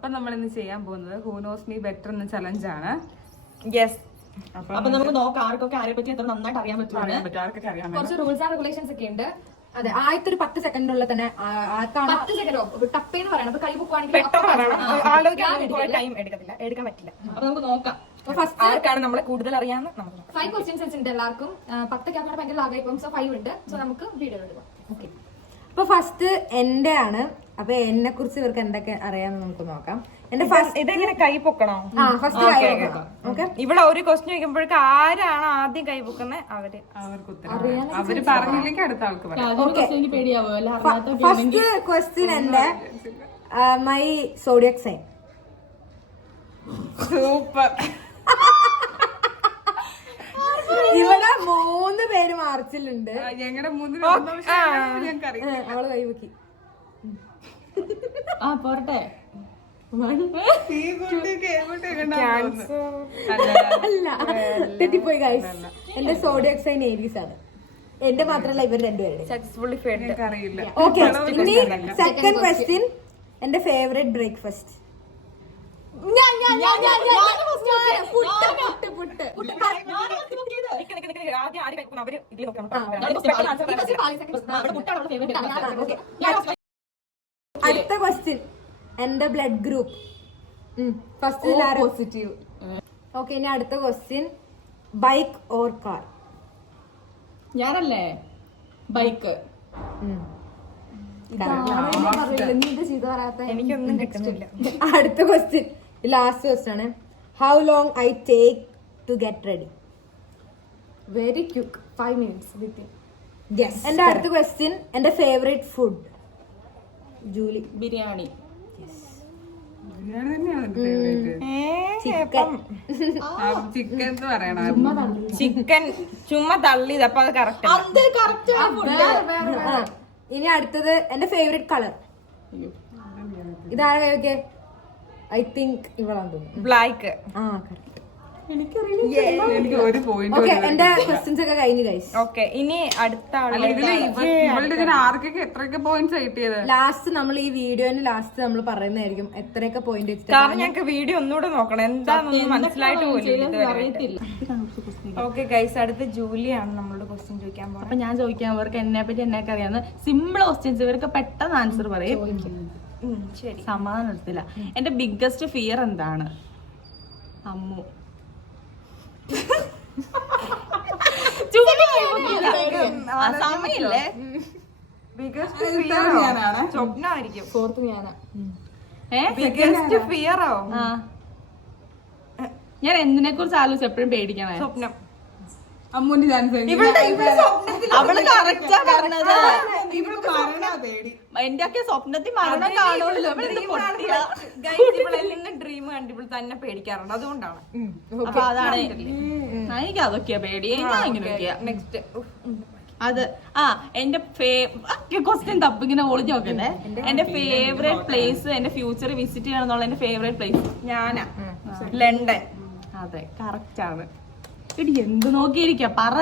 അപ്പൊ നമ്മൾ ഇന്ന് ചെയ്യാൻ പോകുന്നത് ഹൂ നോസ് മീ ബെറ്റർ എന്ന ചലഞ്ചാണ്. യെസ്. അപ്പൊ നമുക്ക് നോക്കാം ആർക്കൊക്കെ ആരെ പറ്റി എത്ര നന്നായിട്ട് അറിയാൻ പറ്റും. ആർക്കൊക്കെ അറിയാൻ കുറച്ച് റൂൾസ് ആൻഡ് റെഗുലേഷൻസ് ഒക്കെ ഉണ്ട്. അതെ, ആദ്യത്തെ ഒരു 10 സെക്കൻഡുള്ള തന്നെ 10 സെക്കൻഡോ ടപ്പേന്ന് പറയണം. അപ്പൊ കൈ ടൈം എടുക്കാൻ പറ്റില്ല. അപ്പൊ നമുക്ക് നോക്കാം ഫസ്റ്റ് ആർക്കാണ് നമ്മളെ കൂടുതൽ അറിയാന്ന് നമുക്ക് 5 ക്വസ്റ്റ്യൻസ് ഉണ്ട് എല്ലാവർക്കും. 10 ആക്കാൻ ഭയങ്കര ലാഗായിപ്പം. സോ 5 ഉണ്ട്. സോ നമുക്ക് വീഡിയോ എടുക്കാം. ഓക്കെ, അപ്പൊ ഫസ്റ്റ് എന്റെ ആണ്. അപ്പൊ എന്നെ കുറിച്ച് ഇവർക്ക് എന്തൊക്കെ അറിയാമെന്ന് നമുക്ക് നോക്കാം. എന്റെ ഫസ്റ്റ് ഇതെങ്ങനെ കൈ പൊക്കണോ? ഇവിടെ ഒരു ക്വസ്റ്റ്യൻ ചോദിക്കുമ്പോഴേക്ക് ആരാണ് ആദ്യം കൈ പൊക്കുന്നത് അവർക്ക് ഉത്തരം അവര് പറഞ്ഞില്ലെങ്കിൽ അടുത്ത ആൾക്ക് പറയാം. ഫസ്റ്റ് ക്വസ്റ്റ്യൻ എന്റെ മൈ സോഡിയക് സൈൻ. സൂപ്പർ. ഇവിടെ 3 പേര് മാർച്ചിലുണ്ട്. ഞങ്ങളുടെ 3 ഞങ്ങൾക്കറിയാം. അവള് കൈവക്കി. പോരട്ടെ. അല്ല, തെറ്റിപ്പോയി ഗൈസ്. എന്റെ സോഡിയക് സൈൻ ഏരീസ് ആണ്. എന്റെ മാത്രല്ല ഇവർ രണ്ടുപേരുടെ. Successfully fed. അറിയില്ല. ഓക്കെ, ഇനി സെക്കൻഡ് ക്വസ്റ്റ്യൻ എന്റെ ഫേവറേറ്റ് ബ്രേക്ക്ഫാസ്റ്റ്. അടുത്ത ക്വസ്റ്റ്യൻ എന്റെ blood group. First positive. Okay, ഇനി അടുത്ത ക്വസ്റ്റ്യൻ ബൈക്ക് ഓർ കാർ. ഞാനല്ലേ ബൈക്ക്. എനിക്കൊന്നും കിട്ടുന്നില്ല. അടുത്ത ക്വസ്റ്റ്യൻ ലാസ്റ്റ് ക്വസ്റ്റ്യൻ ആണ് how long I take to get ready. Very quick, 5 minutes within. എന്റെ അടുത്ത ക്വസ്റ്റ്യൻ എന്റെ favourite food. Julie. Biryani. Biryani തന്നെയാണ് ചിക്കൻ എന്ന് പറയണം. ചിക്കൻ ചുമ്മാ തള്ളിയത്. അപ്പൊ അത് കറക്റ്റ്. ഇനി അടുത്തത് എന്റെ ഫേവറേറ്റ് കളർ. ഇതാരാ കൈവക്കെ? ഐ തിങ്ക് ഇവളാന്ന് തോന്നുന്നു. ബ്ലാക്ക്. എനിക്ക് ഒരു പോയിന്റ്. ഓക്കെ, എന്റെ ക്വസ്റ്റ്യൻസ് ഒക്കെ കഴിഞ്ഞു ഗൈസ്. ഓക്കെ, ഇനി അടുത്ത ഇവളുടെ ആർക്കൊക്കെ എത്രയൊക്കെ പോയിന്റ്സ് കിട്ടിയത്? ലാസ്റ്റ് നമ്മൾ ഈ വീഡിയോന് ലാസ്റ്റ് നമ്മൾ പറയുന്നതായിരിക്കും എത്രയൊക്കെ പോയിന്റ് വെച്ചിട്ട്. കാരണം ഞങ്ങൾക്ക് വീഡിയോ ഒന്നുകൂടെ നോക്കണം എന്താണെന്നൊന്നും മനസ്സിലായിട്ട് പോലും അറിയത്തില്ല. ഓക്കെ ഗൈസ്, അടുത്ത ജൂലിയാണ് നമ്മളോട് ക്വസ്റ്റ്യൻ ചോദിക്കാൻ പോകുന്നത്. അപ്പൊ ഞാൻ ചോദിക്കാൻ അവർക്ക് എന്നെ പറ്റി എന്നൊക്കെ അറിയാവുന്ന സിമ്പിൾ ക്വസ്റ്റ്യൻസ്. ഇവർക്ക് പെട്ടെന്ന് ആൻസർ പറയും. ശരി, സമാധാനം എടുത്തില്ല. എന്റെ ബിഗ്ഗസ്റ്റ് ഫിയർ എന്താണ്? അമ്മു. സമയല്ലേ? സ്വപ്നമായിരിക്കും. ബിഗ്ഗസ്റ്റ് ഫിയറോ? ഞാൻ എന്തിനെ കുറിച്ച് ആലോചിച്ച് എപ്പോഴും പേടിക്കണേ. സ്വപ്നം. അമ്മൂന്റെ ചാൻസ്. അവള് കറക്റ്റാ പറഞ്ഞത്. എന്റെ ഒക്കെ സ്വപ്നത്തിൽ മരണം കാണുമല്ലോ. ഇവളെല്ലാം ഡ്രീം കണ്ടിപ്പോൾ തന്നെ പേടിക്കാറുണ്ട്. അതുകൊണ്ടാണ്. അപ്പൊ അതാണ് എനിക്ക് അതൊക്കെയാ പേടി. ഇങ്ങനെയൊക്കെയാ. നെക്സ്റ്റ് അത് എന്റെ ക്വസ്റ്റ്യൻ തപ്പിങ്ങനെ ഒളിഞ്ഞു നോക്കണ്ടേ. എന്റെ ഫേവറേറ്റ് പ്ലേസ്, എന്റെ ഫ്യൂച്ചർ വിസിറ്റ് ചെയ്യണമെന്നുള്ള എന്റെ ഫേവറേറ്റ് പ്ലേസ് ഞാനാ ലണ്ടൻ. അതെ, കറക്റ്റ് ആണ്. എടി എന്ത് നോക്കിയിരിക്ക പറ.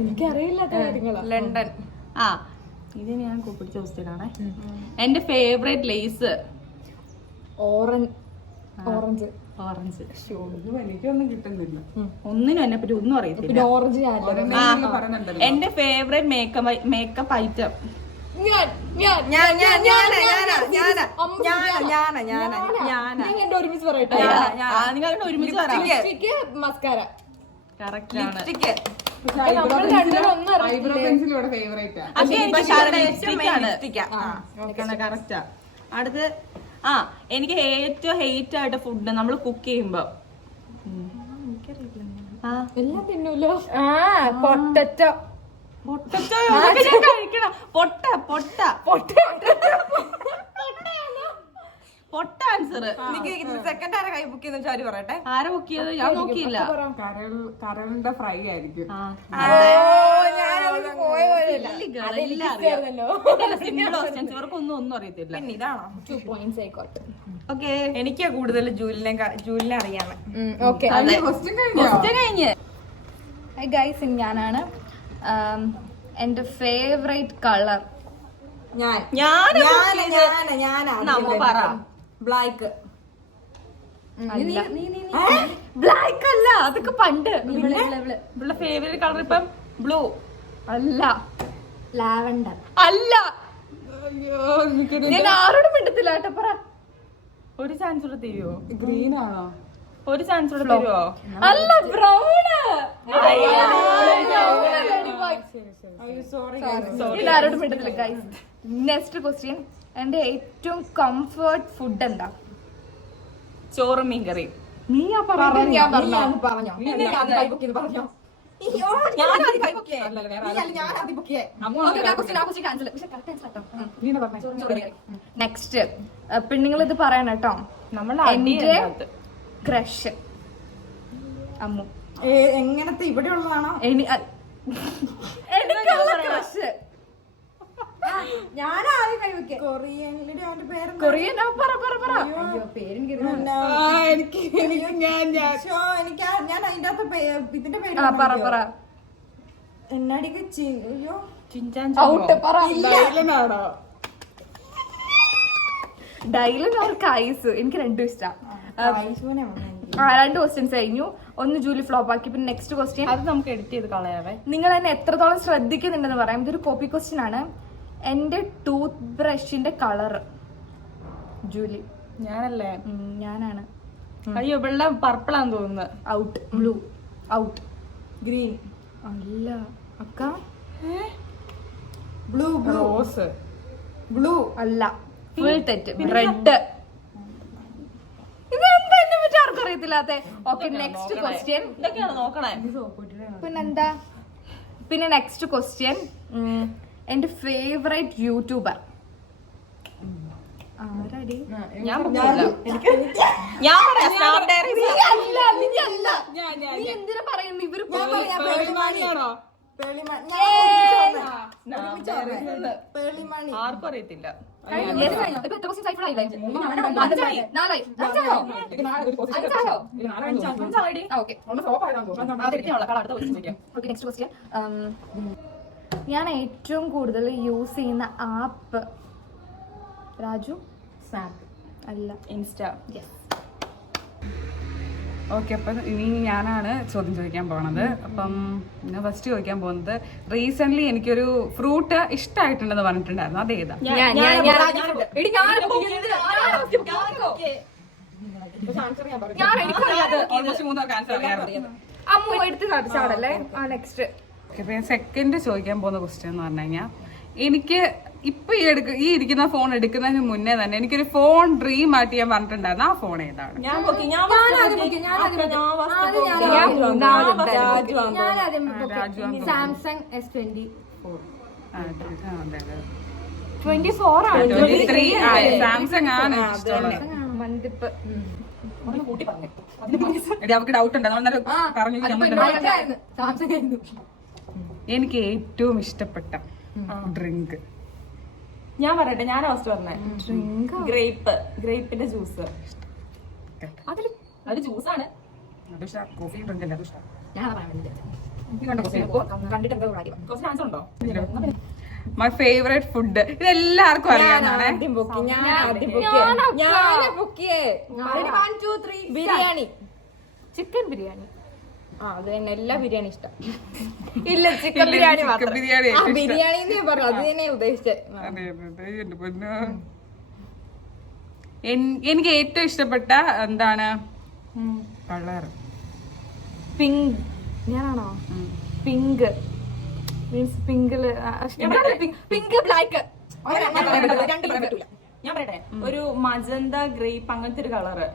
എനിക്കറിയില്ലാത്ത കാര്യങ്ങളാ. ലണ്ടൻ. ഇത് ഞാൻ പിടിച്ച ക്വസ്റ്റ്യനാണ്. എന്റെ ഫേവറേറ്റ് പ്ലേസ് ഓറഞ്ച്. എനിക്കൊന്നും കിട്ടുന്നില്ല. ഒന്നിനും എന്നെ പറ്റി ഒന്നും അറിയത്തില്ല. എന്റെ ഫേവറേറ്റ് മേക്കപ്പ് ഐറ്റം. ഒരുമിച്ച് പറയട്ടെ. ഒരുമിച്ച് മസ്കാര. കറക്റ്റ് ആണ്. കറക്റ്റാ. അടുത്ത് എനിക്ക് ഏറ്റവും ഹേറ്റ് ആയിട്ട് ഫുഡ് നമ്മൾ കുക്ക് ചെയ്യുമ്പോ എല്ലാം തിന്നൂലോ. പൊട്ടറ്റോ. കഴിക്കണം. പൊട്ട ആൻസർ. സെക്കൻഡ് ആരെ കൈ ബുക്ക് ചെയ്ത് ചാരി പറയട്ടെ. ആരെ ബുക്ക് ചെയ്ത് ഞാൻ നോക്കിയില്ല. കരളിന്റെ ഫ്രൈ ആയിരിക്കും. ഇവർക്കൊന്നും ഒന്നും അറിയത്തില്ല. പിന്നെ ഇതാണോ 2 points ആയിക്കോട്ടെ. ഓക്കെ, എനിക്കാ കൂടുതൽ ജൂലിനെ അറിയാമേ. ക്വസ്റ്റ്യൻ കഴിഞ്ഞ്. ഹൈ ഗൈസ്, ഞാനാണ്. എന്റെ ഫേവറേറ്റ് കളർ ഞാൻ പറ ബ്ലാക്ക് ബ്ലാക്ക് അല്ല, അതൊക്കെ പണ്ട്. ഇവളുടെ ഫേവറേറ്റ് കളർ ഇപ്പം ബ്ലൂ അല്ല. ലാവണ്ടർ അല്ല. ഞാൻ ആരോടും മിണ്ടത്തില്ല കേട്ടോ. പറ, ഒരു ചാൻസ് കൂടെ തരുമോ? ഗ്രീൻ ആണോ? ഒരു ചാൻസ് കൂടെ തരുമോ? അല്ല, ബ്രൗൺ. ആരോടും മിണ്ടത്തില്ല ഗൈസ്. Next question. എന്റെ ഏറ്റവും കംഫർട്ട് ഫുഡ് എന്താ? ചോറും മീൻകറിയും. നീ ഞാൻ പറഞ്ഞോ? നെക്സ്റ്റ് പെണ്ണുങ്ങൾ ഇത് പറയണം കേട്ടോ. എന്റെ ക്രഷ് അമ്മു. എങ്ങനത്തെ ഇവിടെ ഉള്ളതാണോ? ക്രഷ് ഞാനാദ്യം കൈവയ്ക്ക. കൊറിയൻ. പേരെനിക്ക് ഞാൻ അതിന്റെ അകത്ത് ഇതിന്റെ പേര് പറ. എന്നാടിക്ക് ഔട്ട്. പറ. ഡൈലൻ അവർക്ക് ഐസ്. എനിക്ക് രണ്ടും ഇഷ്ടം. 2 ക്വസ്റ്റ്യൻസ് കഴിഞ്ഞു. ഒന്ന് ജൂലി ഫ്ലോപ്പ് ആക്കി. പിന്നെ നെക്സ്റ്റ് ക്വസ്റ്റ്യൻ അത് നമുക്ക് എഡിറ്റ് ചെയ്ത് കളയാവേ. നിങ്ങൾ എന്നെ എത്രത്തോളം ശ്രദ്ധിക്കുന്നുണ്ടെന്ന് പറയാം. ഇതൊരു കോപ്പി ക്വസ്റ്റ്യൻ ആണ്. എന്റെ ടൂത്ത് ബ്രഷിന്റെ കളർ. ജൂലി. ഞാനല്ലേ? ഞാനാണ്. അയ്യോ, വെള്ള പർപ്പിൾ ആണെന്ന് തോന്നുന്നു. ഔട്ട്. ബ്ലൂ. ഔട്ട്. ഗ്രീൻ. അല്ല അക്ക. ബ്ലൂ. റോസ്. ബ്ലൂ അല്ല. ഫുൾ തെറ്റ്. റെഡ്. ഇതെന്താ എന്നെ പറ്റി ആർക്കും അറിയത്തില്ലാത്ത. Okay, next question. പിന്നെന്താ? പിന്നെ നെക്സ്റ്റ് ക്വസ്റ്റ്യൻ. എന്റെ ഫേവറേറ്റ് യൂട്യൂബർ ആരാടി? എന്തിനാ പറയുന്നത്? ഇവര് ആർക്കും അറിയത്തില്ല. ഞാൻ ഏറ്റവും കൂടുതൽ യൂസ് ചെയ്യുന്ന ആപ്പ് രാജു. സ്നാപ്പ് അല്ല, ഇൻസ്റ്റ. ഓക്കെ, അപ്പം ഇനി ഞാനാണ് ചോദ്യം ചോദിക്കാൻ പോണത്. അപ്പം ഞാൻ ഫസ്റ്റ് ചോദിക്കാൻ പോകുന്നത്, റീസെന്റ് എനിക്കൊരു ഫ്രൂട്ട് ഇഷ്ടമായിട്ടുണ്ടെന്ന് പറഞ്ഞിട്ടുണ്ടായിരുന്നു. അതേതാ? സെക്കൻഡ് ചോദിക്കാൻ പോകുന്ന ക്വസ്റ്റ്യൻ എന്ന് പറഞ്ഞു കഴിഞ്ഞാൽ, എനിക്ക് ഇപ്പൊ ഈ ഇരിക്കുന്ന ഫോൺ എടുക്കുന്നതിന് മുന്നേ തന്നെ എനിക്കൊരു ഫോൺ ഡ്രീം ആയിട്ട് ഞാൻ പറഞ്ഞിട്ടുണ്ടായിരുന്നു. ആ ഫോൺ ഏതാണ്? Samsung S24. 24 ആണ്. 23 സാംസങ് ആണ്. അവർക്ക് ഡൗട്ട് ഉണ്ട്. പറഞ്ഞു. എനിക്ക് ഏറ്റവും ഇഷ്ടപ്പെട്ട ഡ്രിങ്ക് ഞാൻ പറയട്ടെ, ഞാൻ ഫസ്റ്റ് പറഞ്ഞേ. ഗ്രേപ്പിന്റെ ജ്യൂസ്. അത് ജ്യൂസാണ്. കോഫി ഡ്രിങ്ക് അല്ല, ചാൻസ് ഉണ്ടോ? My favourite food. ഇതെല്ലാവർക്കും അറിയാവുന്നതാണ്. ബിരിയാണി. ചിക്കൻ ബിരിയാണി. അത് തന്നെ, എല്ലാ ബിരിയാണി ഇഷ്ടം. ഇല്ല, ചിക്കൻ ബിരിയാണി. ബിരിയാണി ബിരിയാണി പറഞ്ഞു, അത് തന്നെ ഉദ്ദേശിച്ചത്. എനിക്ക് ഏറ്റവും ഇഷ്ടപ്പെട്ട എന്താണ് കളർ? പിങ്ക്. ഞാനാണോ? പിങ്ക് മീൻസ് പിങ്കില് പിങ്ക് ബ്ലാക്ക്. ഞാൻ പറയട്ടെ, ഒരു മജന്ത ഗ്രേപ്പ് അങ്ങനത്തെ ഒരു കളറ്.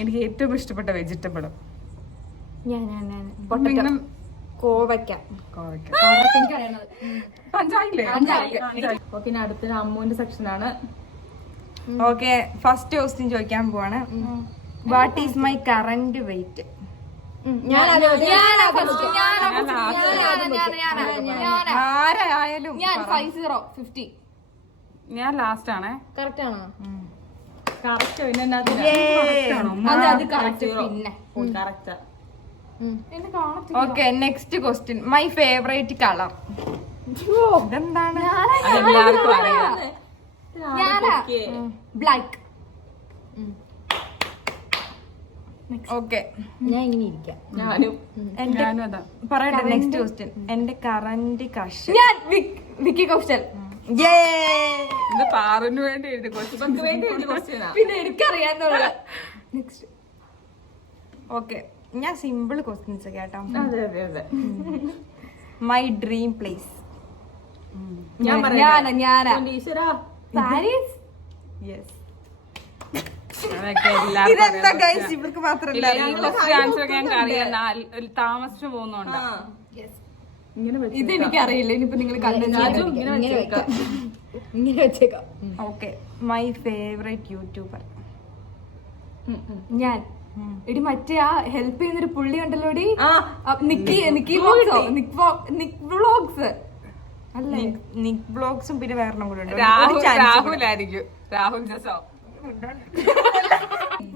എനിക്ക് ഏറ്റവും ഇഷ്ടപ്പെട്ട വെജിറ്റബിൾ കോവയ്ക്ക. പിന്നെ അടുത്ത അമ്മുവിന്റെ സെക്ഷനാണ്. ഓക്കെ, ഫസ്റ്റ് ക്വസ്റ്റ്യൻ ചോദിക്കാൻ പോവാണ്. What is my current weight? ആരായാലും ഞാൻ 50. ഞാൻ ലാസ്റ്റ് ആണേ. കറക്റ്റ് ആണോ? കറക്റ്റ്. പിന്നെ അത് കറക്റ്റ്. പിന്നെ correct. Okay next question my favourite colour. ഇതെന്താണ്? അതെല്ലാവർക്കും അറിയാം. ബ്ലാക്ക്. ഓക്കെ ഞാൻ ഇങ്ങനെ ഇരിക്കാം. ഞാനും ഞാനും അതാ. പറയട്ടെ നെക്സ്റ്റ് ക്വസ്റ്റ്യൻ. എന്റെ കറന്റ് ക്രഷ്. ഞാൻ വിക്കി കൗശൽ. ഇത് പാറിന് വേണ്ടി എഴുതി ക്വസ്റ്റ്യൻ. പിന്നെ എനിക്കറിയാന്നുള്ള. നെക്സ്റ്റ്. ഓക്കെ ഞാൻ സിമ്പിൾ ക്വസ്റ്റ്യൻസ് കേട്ടോ. അതെ അതെ അതെ. My dream place. ഞാനാ പാരീസ്. യെസ്. അതൊക്കെ എല്ലാവർക്കും ഇതെന്താ അറിയാം. ഗൈസ് ഇവർക്ക് മാത്രം ഇല്ല, ഈ question answer ഒക്കെ ഞങ്ങൾക്ക് അറിയാം. താമസിച്ചു പോകുന്നുണ്ട്. ഇത് എനിക്കറിയില്ല. ഇനിയിപ്പോ നിങ്ങൾ ഇങ്ങനെ വെക്കാം. ഇങ്ങനെ വെച്ചേക്കാം. Okay my favourite YouTuber. ഞാൻ എടി മറ്റേ ആ ഹെൽപ്പ് ചെയ്യുന്നൊരു പുള്ളി ഉണ്ടല്ലോടി, നിക്കി വ്ളോഗ്സ് അല്ലേ? നിക് ബ്ലോഗ്സും പിന്നെ വേറെ കൂടെ ഉണ്ട്. രാഹുലായിരിക്കും. രാഹുൽ ജസോ.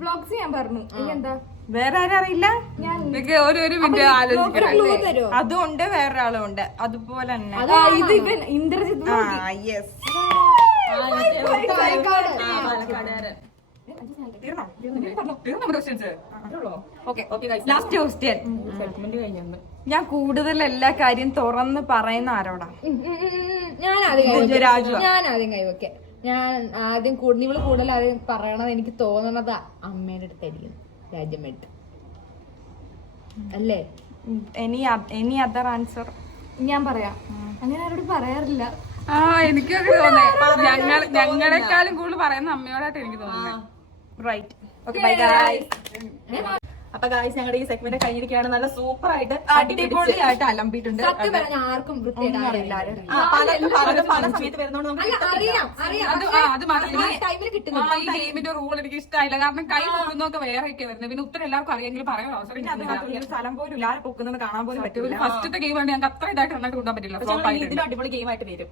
വ്ളോഗ്സ് ഞാൻ പറഞ്ഞു. ഇനി എന്താ? വേറെ ആരും അറിയില്ല. ഇതൊക്കെ ഒരു മിനിറ്റ് ആലോചിക്കണം. ക്ലൂ തരുമോ? അതും ഉണ്ട് വേറൊരാളും ഉണ്ട് അതുപോലെ തന്നെ. ഇത് ഇവൻ ഇന്ദ്രജിത്ത്. യെസ്. Last question. ഞാൻ കൂടുതൽ എല്ലാ കാര്യം തുറന്ന് പറയുന്ന ആരോടാ? ഞാൻ ആദ്യം കൈവക്കെ. ഞാൻ ആദ്യം ഇവള് കൂടുതൽ ആദ്യം പറയണത് എനിക്ക് തോന്നണത് അമ്മേന്റെ അടുത്തായിരിക്കും. രാജ്യമേട്ട് അല്ലേ? Any other answer? ഞാൻ പറയാം. അങ്ങനെ ആരോട് പറയാറില്ല. എനിക്കൊക്കെ തോന്നേ ഞങ്ങളെക്കാളും കൂടുതൽ പറയുന്ന അമ്മയോടായിട്ട് എനിക്ക് തോന്നുന്നത്. റൈറ്റ്. Okay bye guys. അപ്പൊ ഗൈസ് ഞങ്ങളുടെ ഈ സെഗ്മെന്റ് കഴിഞ്ഞിരിക്കുകയാണ്. നല്ല സൂപ്പർ ആയിട്ട് അടിപൊളിയായിട്ട് അലമ്പിട്ടുണ്ട്. സത്യം പറഞ്ഞ ആർക്കും വൃത്തിയായിട്ടില്ല. പല സമയത്ത് വരുന്നോണ്ട് നമുക്ക് അത് മാത്രമല്ല ടൈമിൽ കിട്ടുന്നു. ഈ ഗെയിമിന്റെ റൂൾ എനിക്ക് ഇഷ്ടമായില്ല. കാരണം കൈ പൊക്കുന്നൊക്കെ വേറെയൊക്കെ വരുന്നത്. പിന്നെ ഉത്തരം എല്ലാവർക്കും അറിയാമെങ്കിലും പറയാൻ അവസരം കിട്ടുന്നില്ല. സ്ഥലം പോലും ഇല്ലാതെ പൊക്കുന്നത് കാണാൻ പോലും പറ്റില്ല. ഫസ്റ്റത്തെ ഗെയിം ആണ് ഞങ്ങൾക്ക് അത്ര ഇതായിട്ട് നന്നായിട്ട് കൊണ്ടാൻ പറ്റില്ല. ഫ്ലോപ്പ് ആയിട്ട്. ഇതിലും അടിപൊളി ഗെയിം ആയിട്ട് വരും.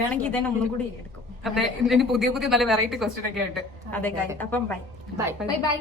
വേണമെങ്കിൽ ഇതന്നെ ഒന്നും കൂടി എടുക്കും. അതെ, ഇനി പുതിയ നല്ല വെറൈറ്റി ക്വസ്റ്റ്യൻ ഒക്കെ ആയിട്ട്. അതെ ഗൈസ്. അപ്പം ബൈ. Bye bye.